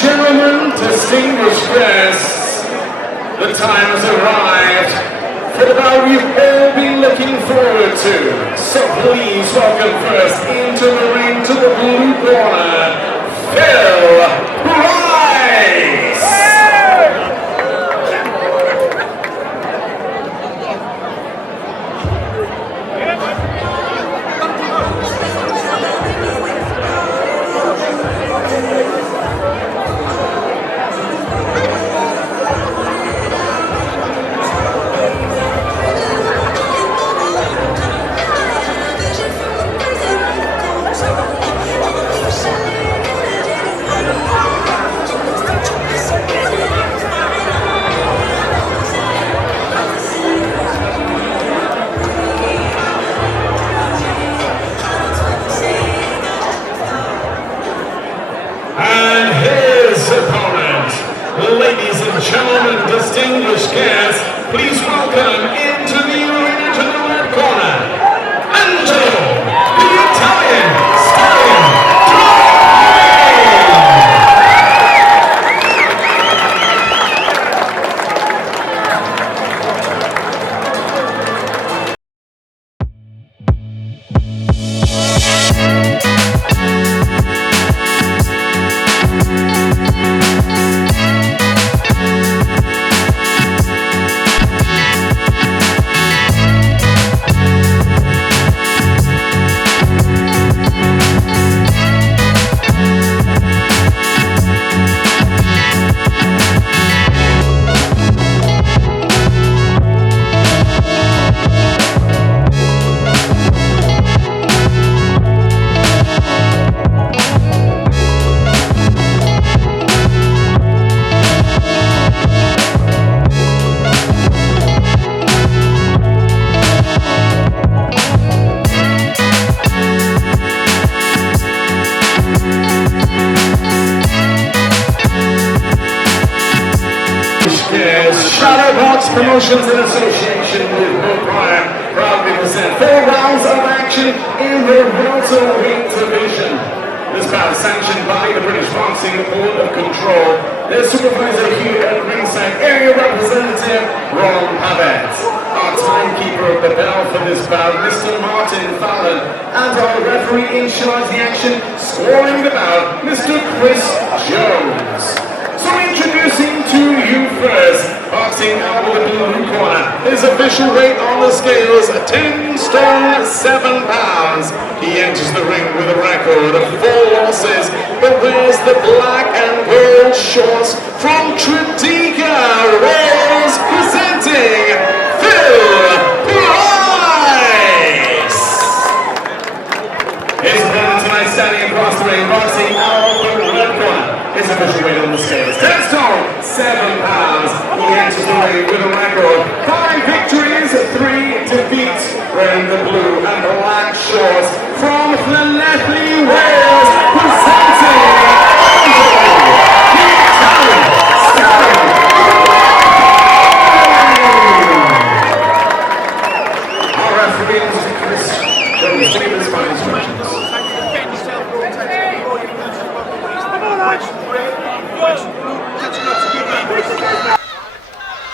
gentlemen, distinguished guests, the time has arrived for the bout we've all been looking forward to. So please welcome first into the ring to the blue corner, Phil Price! Ladies and gentlemen, distinguished guests, please welcome into the arena to the red corner, Angelo, the Italian Stallion Shadowbox Promotions in association with Will Pryor proudly present 4 rounds of action in the welterweight division. This bout is sanctioned by the British Boxing Board of Control. Their supervisor here at ringside, area representative Ron Pavet. Our timekeeper of the bell for this bout, Mr. Martin Fallon, and our referee in charge of the action, scoring the bout, Mr. Chris Jones. So introducing to you first, boxing out of the blue corner. His official weight on the scales, 10 stone 7 pounds. He enters the ring with a record of 4 losses, but wears the black and gold shorts from Tredegar, Wales, presenting Phil Price. His opponent tonight standing across the ring, boxing out of the red corner. His official weight on the scales, 10 stone 7 pounds. He enters the ring with a record 5 victories, 3 defeats, wearing the blue and black shorts from Llanelli, Wales, presenting Angelo, the Italian Stallion. Our referee is Chris Jones to give his final instructions.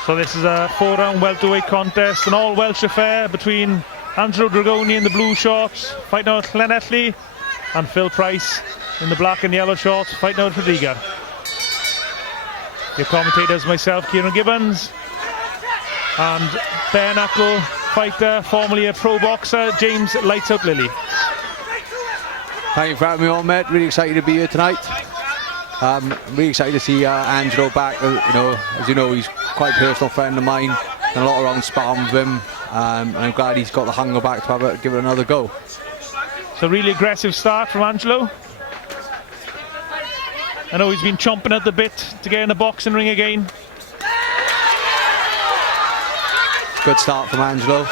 So this is a 4-round welterweight contest, an all-Welsh affair between Angelo Dragone in the blue shorts, fighting out Llanelli, and Phil Price in the black and yellow shorts, fighting out Tredegar. Your commentators, myself, Kieran Gibbons, and bare knuckle fighter, formerly a pro boxer, James Lights Out Lilly. Thank you for having me on, mate. Really excited to be here tonight. Really excited to see Angelo back. As you know, he's quite a personal friend of mine, and a lot of rounds sparring with him. And I'm glad he's got the hunger back to give it another go. It's a really aggressive start from Angelo. I know he's been chomping at the bit to get in the boxing ring again. Good start from Angelo.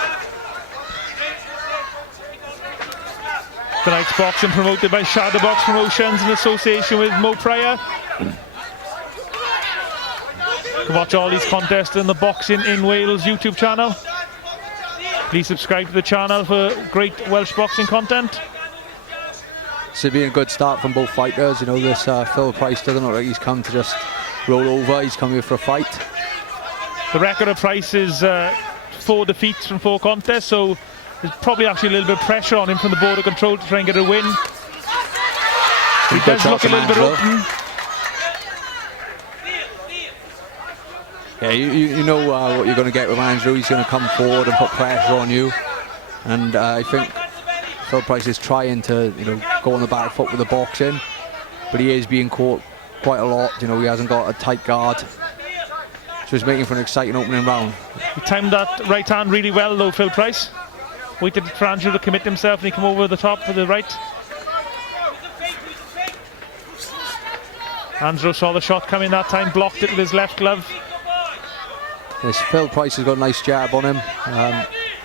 Tonight's boxing promoted by Shadowbox Promotions in association with Mo Pryor. You can watch all these contests on the Boxing in Wales YouTube channel. Please subscribe to the channel for great Welsh boxing content. It's been a good start from both fighters. You know, this Phil Price doesn't look like he's come to just roll over. He's come here for a fight. The record of Price is 4 defeats from 4 contests, so there's probably actually a little bit of pressure on him from the border control to try and get a win. He does look a little bit open. Yeah, you know what you're going to get with Angelo. He's going to come forward and put pressure on you, and I think Phil Price is trying to, you know, go on the back foot with the boxing, but he is being caught quite a lot. You know, he hasn't got a tight guard, so he's making for an exciting opening round. He timed that right hand really well, though, Phil Price. Waited for Angelo to commit himself, and he came over the top for the right. Angelo saw the shot coming that time, blocked it with his left glove. Yes, Phil Price has got a nice jab on him.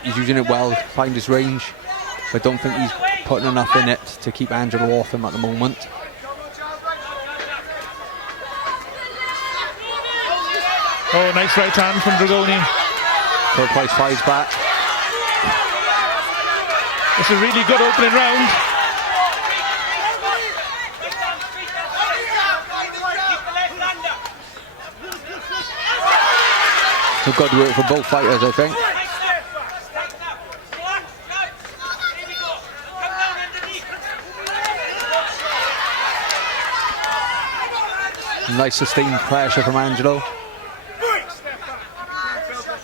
He's using it well, find his range. I don't think he's putting enough in it to keep Angelo off him at the moment. Oh, nice right hand from Dragone. Phil Price fires back. It's a really good opening round. So good work for both fighters, I think. Nice sustained pressure from Angelo.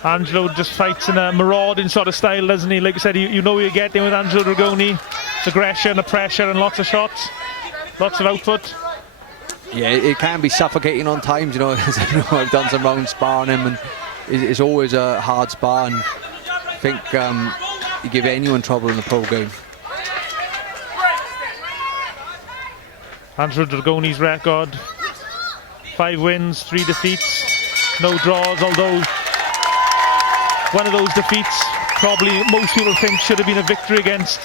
Angelo just fights in a marauding sort of style, doesn't he? Like I said, you know you're getting with Angelo Dragone. Aggression, the pressure, and lots of shots. Lots of output. Yeah, it can be suffocating on times, you know. As I know, I've done some rounds sparring him, and it's always a hard spar, and I think you give anyone trouble in the pro game. Angelo Dragone's record: 5 wins, 3 defeats, no draws, although one of those defeats probably most people think should have been a victory against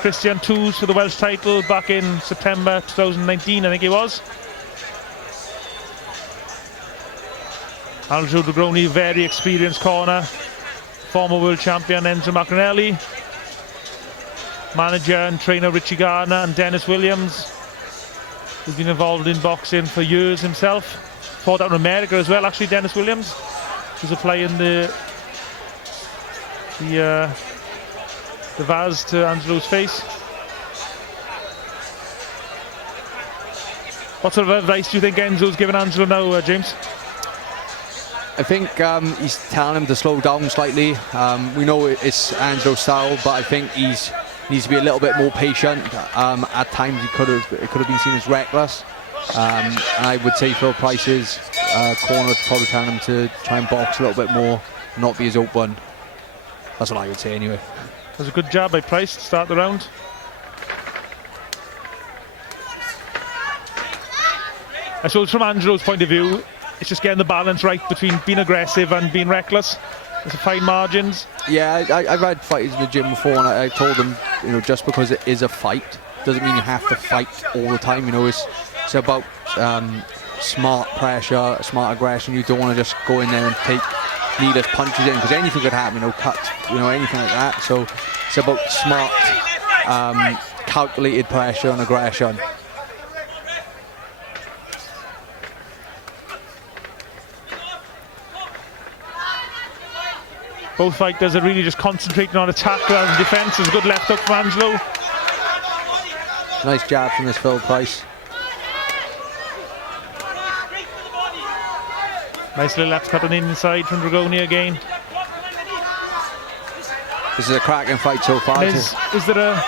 Christian Toos for the Welsh title back in September 2019, I think it was. Angelo Dragone, very experienced corner. Former world champion Enzo Macronelli. Manager and trainer Richie Gardner and Dennis Williams, who's been involved in boxing for years himself. Fought out in America as well, actually, Dennis Williams, who's applying the Vaz to Angelo's face. What sort of advice do you think Enzo's giving Angelo now, James? I think he's telling him to slow down slightly. We know it's Angelo's style, but I think he needs to be a little bit more patient. At times it could have been seen as reckless. And I would say Phil Price's corner probably telling him to try and box a little bit more, not be as open. That's what I would say anyway. That was a good jab by Price to start the round. I suppose from Angelo's point of view, it's just getting the balance right between being aggressive and being reckless. There's fine margins. Yeah, I've had fighters in the gym before, and I told them, you know, just because it is a fight doesn't mean you have to fight all the time. You know, it's about smart pressure, smart aggression. You don't want to just go in there and take needless punches in, because anything could happen, you know, cuts, you know, anything like that. So it's about smart, calculated pressure and aggression. Both fighters are really just concentrating on attack rather than defence. There's a good left hook from Angelo. Nice jab from this Phil Price. Nice little left cut on the inside from Dragone again. This is a cracking fight so far. Is there a...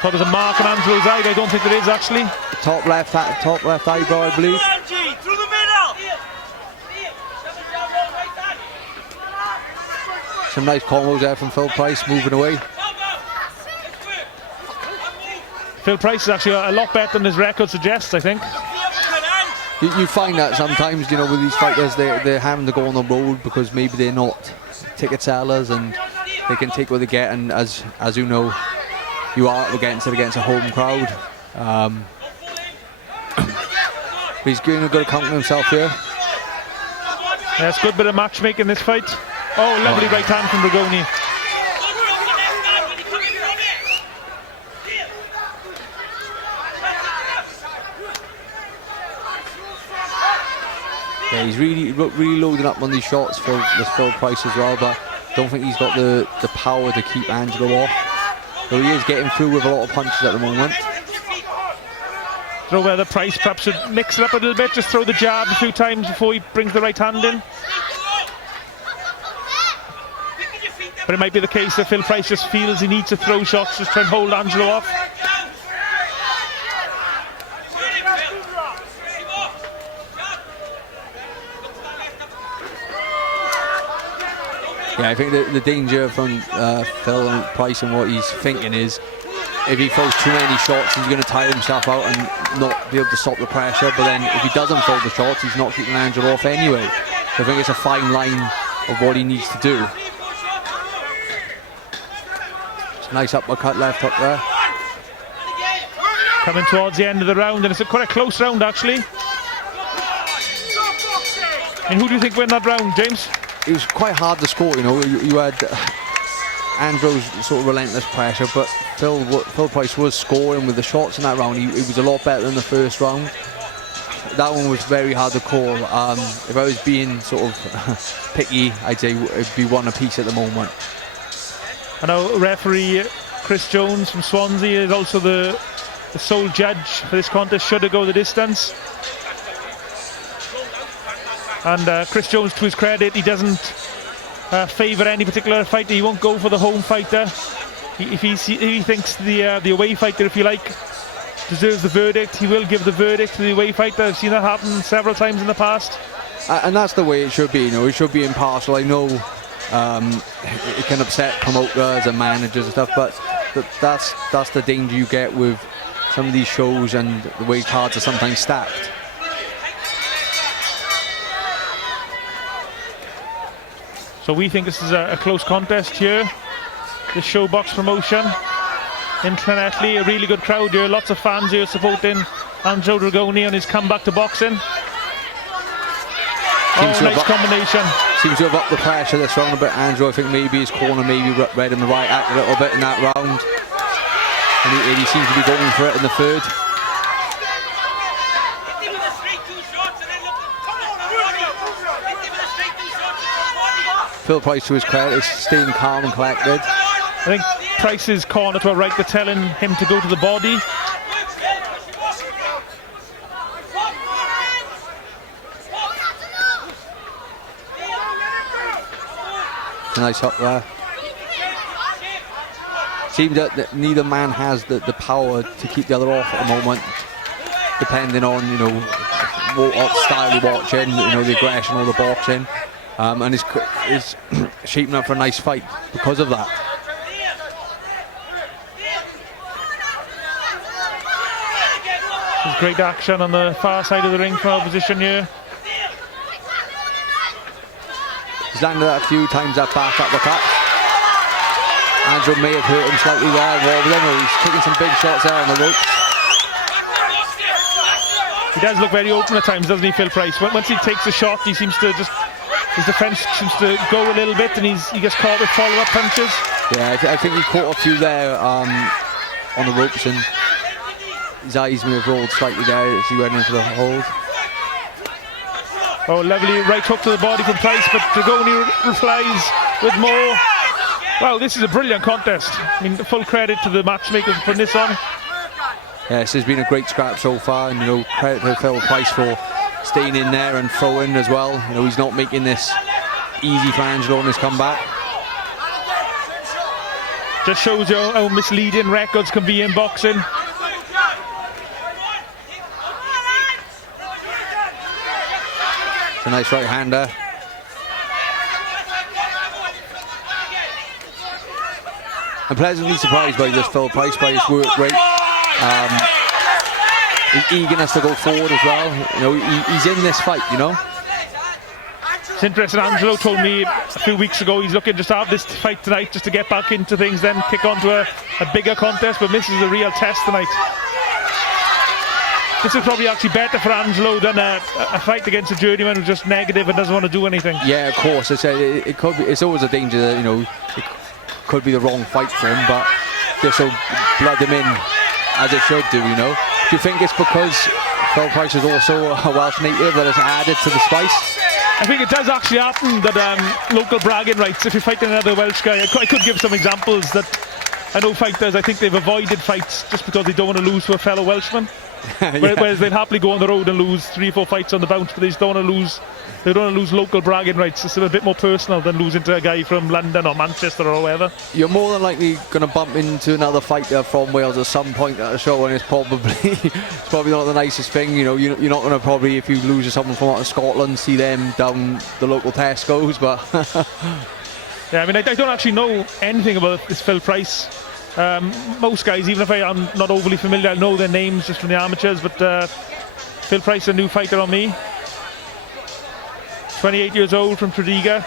thought there's a mark on Angelo's eye. I don't think there is actually. Top left eyebrow, I believe. Some nice combos there from Phil Price, moving away. Phil Price is actually a lot better than his record suggests, I think. You find that sometimes, you know, with these fighters, they're having to go on the road because maybe they're not ticket sellers and they can take what they get. And as you know, you are up against a home crowd. But he's doing a good account of himself here. Yeah, it's a good bit of matchmaking this fight. Oh, lovely right hand from Dragone. Yeah, he's really loading up on these shots for this Phil Price as well, but don't think he's got the power to keep Angelo off. Though he is getting through with a lot of punches at the moment. Throw where the Price perhaps should mix it up a little bit, just throw the jab a few times before he brings the right hand in. But it might be the case that Phil Price just feels he needs to throw shots, just try and hold Angelo off. Yeah, I think the danger from Phil and Price and what he's thinking is if he throws too many shots, he's going to tire himself out and not be able to stop the pressure. But then if he doesn't throw the shots, he's not keeping Angelo off anyway. So I think it's a fine line of what he needs to do. It's a nice uppercut left hook there. Coming towards the end of the round, and it's quite a close round actually. And who do you think won that round, James? It was quite hard to score, you know. You had Andrew's sort of relentless pressure, but Phil Price was scoring with the shots in that round. He was a lot better than the first round. That one was very hard to call. If I was being sort of picky, I'd say it'd be one apiece at the moment. I know referee Chris Jones from Swansea is also the sole judge for this contest. Should it go the distance? And Chris Jones, to his credit, he doesn't favour any particular fighter. He won't go for the home fighter. If he thinks the away fighter, if you like, deserves the verdict, he will give the verdict to the away fighter. I've seen that happen several times in the past. And that's the way it should be, you know. It should be impartial. I know it can upset promoters and managers and stuff, but that's the danger you get with some of these shows and the way cards are sometimes stacked. So we think this is a close contest here. The Showbox promotion in Llanelli, a really good crowd here. Lots of fans here supporting Angelo Dragone on his comeback to boxing. Nice combination. Seems to have upped the pressure this round a bit. Angelo, I think maybe his corner maybe read him the right act a little bit in that round. And he seems to be going for it in the third. Phil Price, to his credit, is staying calm and collected. I think Price's corner to a right, they're telling him to go to the body. Nice hook there. Seems that neither man has the power to keep the other off at the moment, depending on, you know, what style you're watching, you know, the aggression or the boxing. And is shaping up for a nice fight because of that. There's great action on the far side of the ring from our position here. He's landed that a few times, that back uppercut. Angelo may have hurt him slightly there, he's taking some big shots there on the ropes. He does look very open at times, doesn't he, Phil Price? Once he takes a shot, he seems to just... his defence seems to go a little bit and he gets caught with follow-up punches. Yeah, I think he caught a few there on the ropes and his eyes may have rolled slightly there as he went into the hold. Oh, lovely right hook to the body from Price, but Dragone replies with more. Wow, this is a brilliant contest. I mean, full credit to the matchmakers for putting this on. Yeah, this has been a great scrap so far, and you know, credit to Phil Price for staying in there and throwing as well. You know, he's not making this easy for Angelo on his comeback. Just shows you how misleading records can be in boxing. It's a nice right-hander. I'm pleasantly surprised by this Phil Price, by his work rate. His eagerness to go forward as well. You know, he's in this fight, you know. It's interesting, Angelo told me a few weeks ago he's looking just to have this fight tonight just to get back into things, then kick on to a bigger contest, but this is a real test tonight. This is probably actually better for Angelo than a fight against a journeyman who's just negative and doesn't want to do anything. Yeah, of course. It could be. It's always a danger that, you know, it could be the wrong fight for him, but just so blood him in as it should do, you know. Do you think it's because Phil Price is also a Welsh native that has added to the spice. I think it does actually happen that local bragging rights, if you're fighting another Welsh guy, I could give some examples that I know fighters, I think they've avoided fights just because they don't want to lose to a fellow Welshman. Yeah. Whereas they'd happily go on the road and lose 3 or 4 fights on the bounce, but they just don't want to lose. They don't want to lose local bragging rights. It's a bit more personal than losing to a guy from London or Manchester or wherever. You're more than likely going to bump into another fighter from Wales at some point at a show, and it's probably not the nicest thing. You know, you're not going to probably, if you lose to someone from out of Scotland, see them down the local Tesco's. But yeah, I mean, I don't actually know anything about this Phil Price. Most guys, even if I am not overly familiar, I know their names just from the amateurs, but Phil Price, a new fighter on me. 28 years old from Tredegar.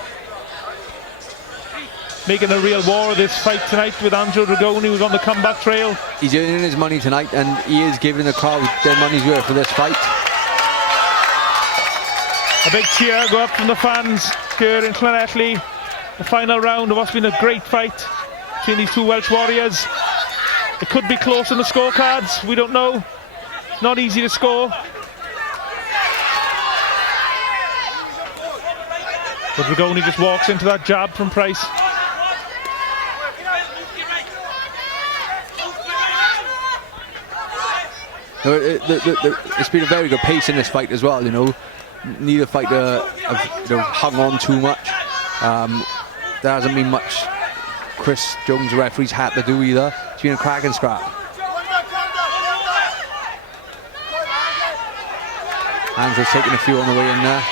Making a real war of this fight tonight with Angelo Dragone, who's on the comeback trail. He's earning his money tonight, and he is giving the crowd their money's worth for this fight. A big cheer go up from the fans here in Llanelli. The final round of what's been a great fight between these two Welsh warriors. It could be close in the scorecards, we don't know. Not easy to score. But Dragone just walks into that jab from Price. It's been a very good pace in this fight as well, you know. Neither fighter have hung on too much. There hasn't been much Chris Jones, the referee's, had to do either. It's been a cracking scrap. Angelo's taking a few on the way in there.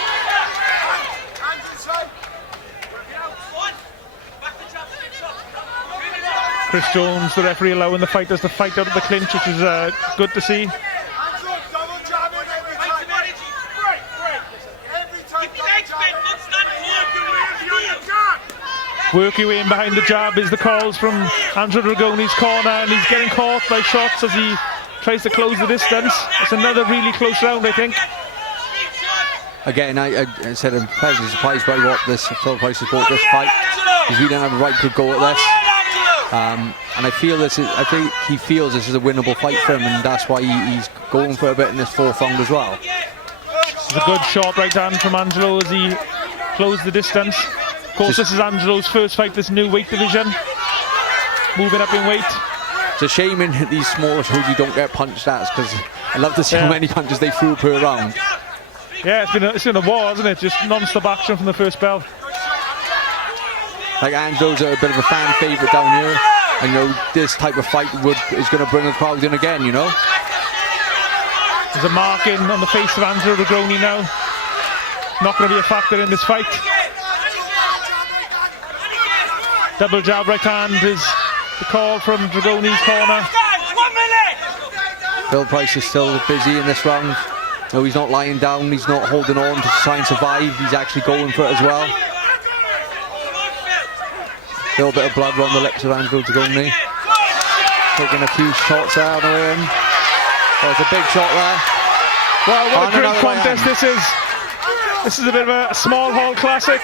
Chris Jones, the referee, allowing the fighters to fight out of the clinch, which is good to see. Work your way in behind the jab is the calls from Angelo Dragone's corner, and he's getting caught by shots as he tries to close the distance. It's another really close round, I think. Again, I said I'm pleasantly surprised by what this Phil Price has brought this fight, because we don't have a right good go at this. And I think he feels this is a winnable fight for him, and that's why he's going for a bit in this 4th round as well. It's a good short right hand from Angelo as he closed the distance. Of course, this is Angelo's first fight, this new weight division, moving up in weight. It's a shame in these smaller shows you don't get punched at, because I love to see how many punches they threw per round. Yeah, it's been a war, hasn't it? Just non-stop action from the first bell. Like, Angelo's a bit of a fan favourite down here. And, you know, this type of fight is going to bring a crowd in again, you know. There's a marking on the face of Angelo Dragone now. Not going to be a factor in this fight. Double jab right hand is the call from Dragone's corner. Phil Price is still busy in this round. No, he's not lying down, he's not holding on to try and survive, he's actually going for it as well. A little bit of blood on the lips of Angelo Dragone. Taking a few shots there on the way in. There's a big shot there. Well, what a great contest this is. This is a bit of a small hall classic.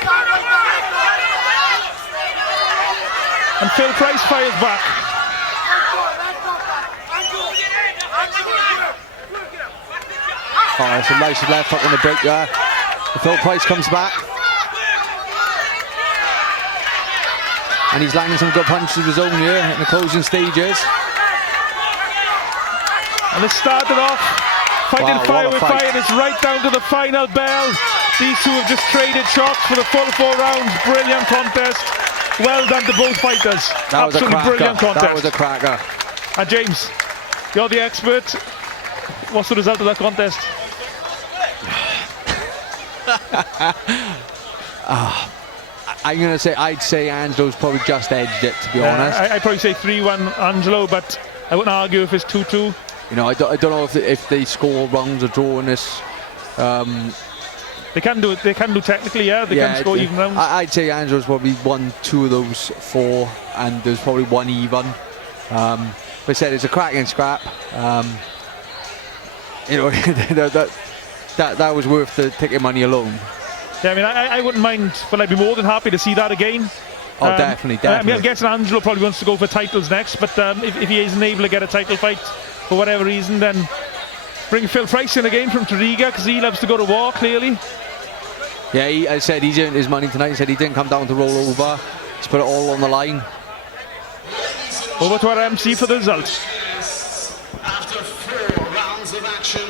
And Phil Price fires back. Oh, it's a nice left hook on the break there. And Phil Price comes back. And he's landing some good punches of his own here in the closing stages. And it started off fighting fire with fire, and it's right down to the final bell. These two have just traded shots for the full 4 rounds. Brilliant contest. Well done to both fighters. That was absolutely a cracker. Brilliant contest. That was a cracker. And James, you're the expert. What's the result of that contest? I'd say Angelo's probably just edged it, to be honest. I'd probably say 3-1 Angelo, but I wouldn't argue if it's 2-2. You know, I don't know if they score rounds or draw in this. They can do it. They can do technically, yeah. They can score even rounds. I'd say Angelo's probably won 2 of those 4, and there's probably 1 even. But I said it's a cracking scrap. You know, that was worth the ticket money alone. Yeah, I mean, I wouldn't mind, but I'd be more than happy to see that again. Oh, definitely. I mean, I'm guessing Angelo probably wants to go for titles next, but if he isn't able to get a title fight for whatever reason, then bring Phil Price in again from Tredegar because he loves to go to war, clearly. Yeah, I said he's earned his money tonight. He said he didn't come down to roll over. He's put it all on the line. Over to our MC for the result. After 4 rounds of action,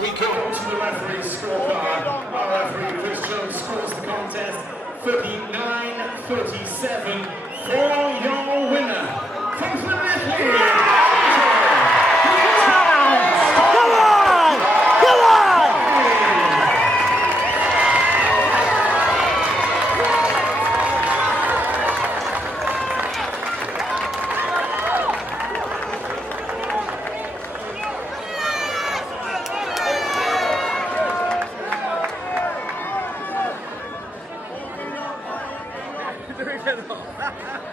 we go to the referee's scorecard. Our referee, Chris Jones, scores the contest 39-37 for your winner. From Plymouth. Dragone.